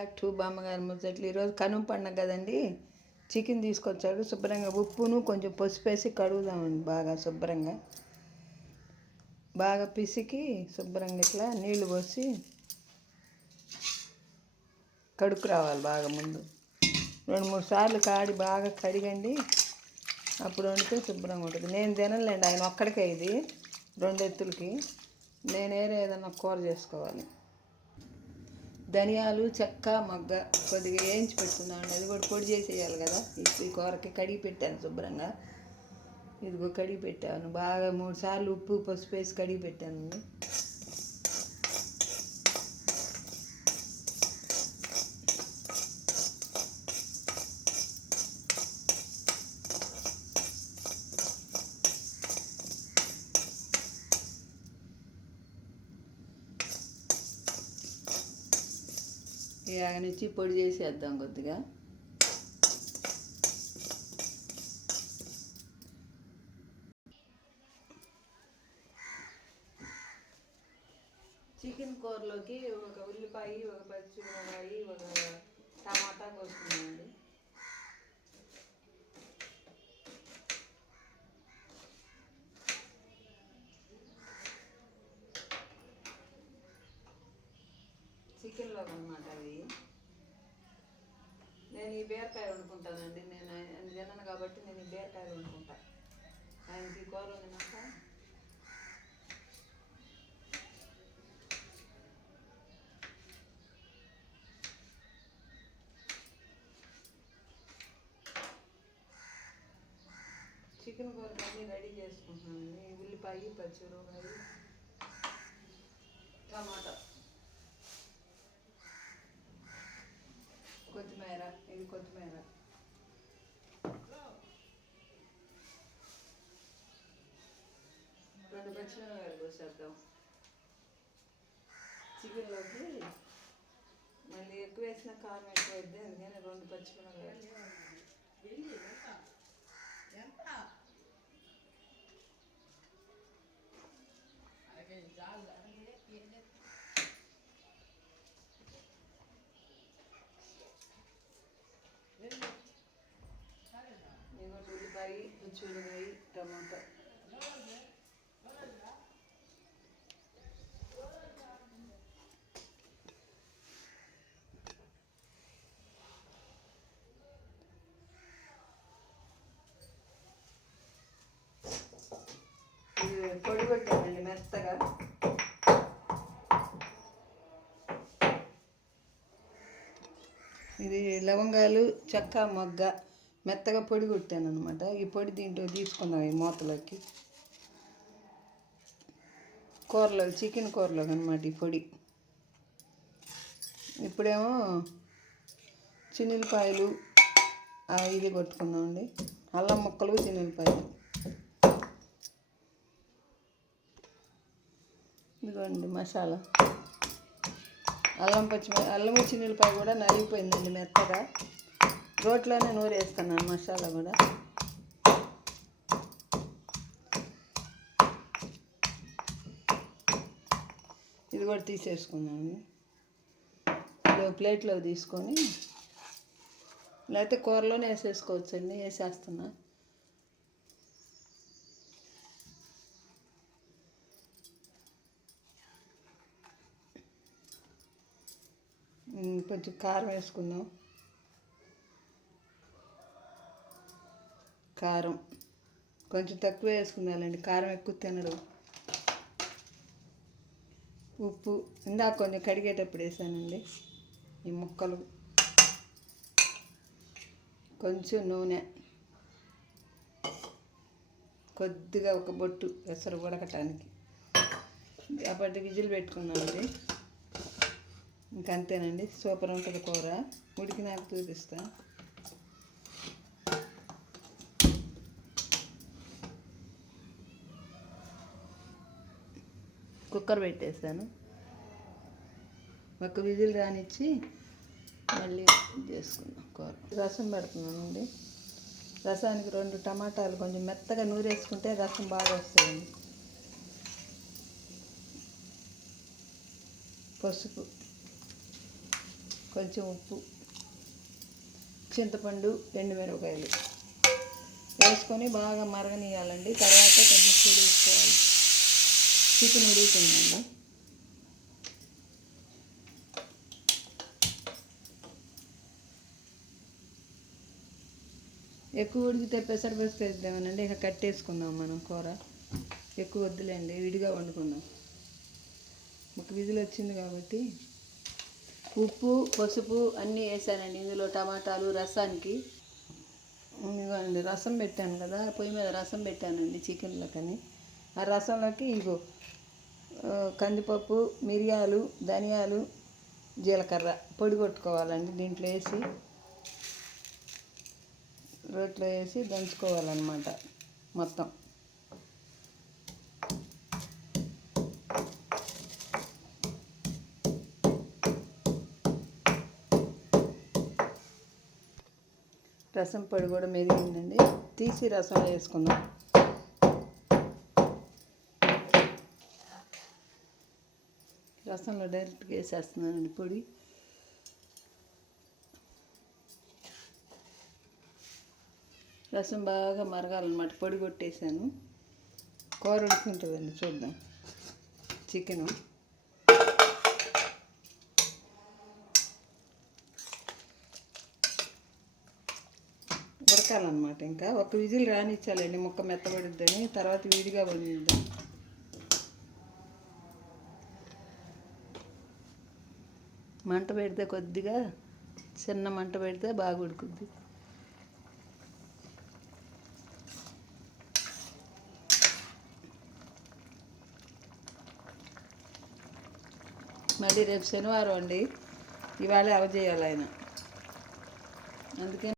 Back to బామ్మగారి ముచ్చట్లు. ఈరోజు కనుమ పండుగ కదండి, చికెన్ తీసుకొచ్చాడు. శుభ్రంగా ఉప్పును కొంచెం పసుపు వేసి కడుగుదామండి. బాగా పిసికి శుభ్రంగా ఇట్లా నీళ్లు పోసి కడుక్కు రావాలి. బాగా ముందు 2-3 సార్లు బాగా కడిగండి, అప్పుడు వండితే శుభ్రంగా ఉంటుంది. నేను తినలేండి, ఆయన ఒక్కడికే ఇది 2 ఎత్తులకి. నేను ఏదైనా కూర చేసుకోవాలి. ధనియాలు, చెక్క, మొగ్గ కొద్దిగా వేయించి పెట్టుకున్నాను. అది కూడా పొడి చేసేయాలి కదా. ఈ కూరకి కడిగి పెట్టాను శుభ్రంగా. ఇదిగో కడిగి పెట్టాను బాగా 3 సార్లు ఉప్పు పసుపు వేసి కడిగి పెట్టానండి. ఆగనిచ్చి పొడి చేసేద్దాం కొద్దిగా. చికెన్ కూరలోకి ఒక ఉల్లిపాయ, ఒక పచ్చిమిరపకాయ, ఒక టమాటా కోసుకున్నామండి. చికెన్లో అన్నమాట అవి. నేను ఈ బీరకాయ వండుకుంటానండి. నేను తిన్నాను కాబట్టి నేను ఈ బీరకాయ వండుకుంటా. ఆయనకి కూర వండినాక చికెన్ కూరకి అన్నీ రెడీ చేసుకుంటున్నానండి. ఉల్లిపాయ, పచ్చిమిరపకాయ, టమాటా, కొత్తిమీర. ఇది కొత్తిమీర. రెండు పచ్చిమిరపకాయలు కోసేద్దాం. చికెన్లోకి మళ్ళీ ఎక్కువ వేసిన కారం ఎక్కువ వేద్దాం, అందుకని 2 పచ్చిమిరపకాయలు. ఉల్లిపాయ, పచ్చిమిరపకాయ, టమాటా. ఇది పొడి కొట్టానండి మెత్తగా. ఇది లవంగాలు, చెక్క, మొగ్గ మెత్తగా పొడి కొట్టాను అనమాట. ఈ పొడి దీంట్లో తీసుకున్నాం ఈ మూతలోకి. కూరలో, చికెన్ కూరలో అనమాట ఈ పొడి. ఇప్పుడేమో చిన్నులపాయలు ఇది కొట్టుకుందామండి. అల్లం ముక్కలు, చిన్నులపాయలు. ఇదిగోండి మసాలా. అల్లము చిన్నులపాయ కూడా నలిగిపోయిందండి మెత్తగా. రోట్లోనే నూరేస్తున్నాను మసాలా కూడా. ఇది కూడా తీసేసుకున్నాను. ప్లేట్లో తీసుకొని, లేకపోతే కూరలోనే వేసేసుకోవచ్చండి. వేసేస్తున్నా. కొంచెం కారం వేసుకుందాం. కారం కొంచెం తక్కువ వేసుకుందాలండి, కారం ఎక్కువ తినడు. ఉప్పు ఇందాక కొంచెం కడిగేటప్పుడు వేసానండి. ఈ ముక్కలు. కొంచెం నూనె, కొద్దిగా ఒక బొట్టు పెసరు ఉడకటానికి. అప్పటి విజిల్ పెట్టుకున్నామండి. ఇంకంతేనండి, సూపర్ ఉంటుంది కూర. ఉడికినాక చూపిస్తా. కుక్కర్ పెట్టేసాను. ఒక విజిల్ రానిచ్చి మళ్ళీ చేసుకుందాం కూర. రసం పెడుతున్నానండి. రసానికి 2 టమాటాలు కొంచెం మెత్తగా నూరేసుకుంటే రసం బాగా వస్తుందండి. పసుపు, కొంచెం ఉప్పు, చింతపండు, ఎండుమిరపకాయలు వేసుకొని బాగా మరగనియాలండి. తర్వాత కొంచెం పొడి వేసుకోవాలి. చికెన్ ఉడుకుతుందండి. ఎక్కువ ఉడికితే పెసరపప్పు వేద్దామనండి. ఇక కట్టేసుకుందాం మనం కూర. ఎక్కువ వద్దులేండి, విడిగా వండుకుందాం. ఒక విజిల్ వచ్చింది కాబట్టి ఉప్పు, పసుపు అన్నీ వేసానండి. ఇందులో టమాటాలు రసానికి. ఇదిగోండి రసం పెట్టాను కదా, పొయ్యి మీద రసం పెట్టానండి చికెన్లోకని. ఆ రసంలోకి ఇగో కందిపప్పు, మిరియాలు, ధనియాలు, జీలకర్ర పొడి కొట్టుకోవాలండి. దీంట్లో వేసి రోట్లో వేసి దంచుకోవాలన్నమాట మొత్తం. రసం పొడి కూడా మెరిగిందండి. తీసి రసం వేసుకుందాం. రసంలో డైరెక్ట్గా వేసేస్తున్నానండి పొడి. రసం బాగా మరగాలన్నమాట. పొడి కొట్టేసాను. కూర ఉడుకుంటుందండి, చూద్దాం. చికెను ఉడకాలన్నమాట. ఇంకా ఒక విజిల్ రానిచ్చాలండి, ముక్క మెత్తబడుద్దని. తర్వాత విడిగా వండిద్దాం. మంట పెడితే కొద్దిగా చిన్న మంట పెడితే బాగా ఉడుకుద్ది. మళ్ళీ రేపు శనివారం అండి. ఇవాళ అవజేయాలి ఆయన, అందుకే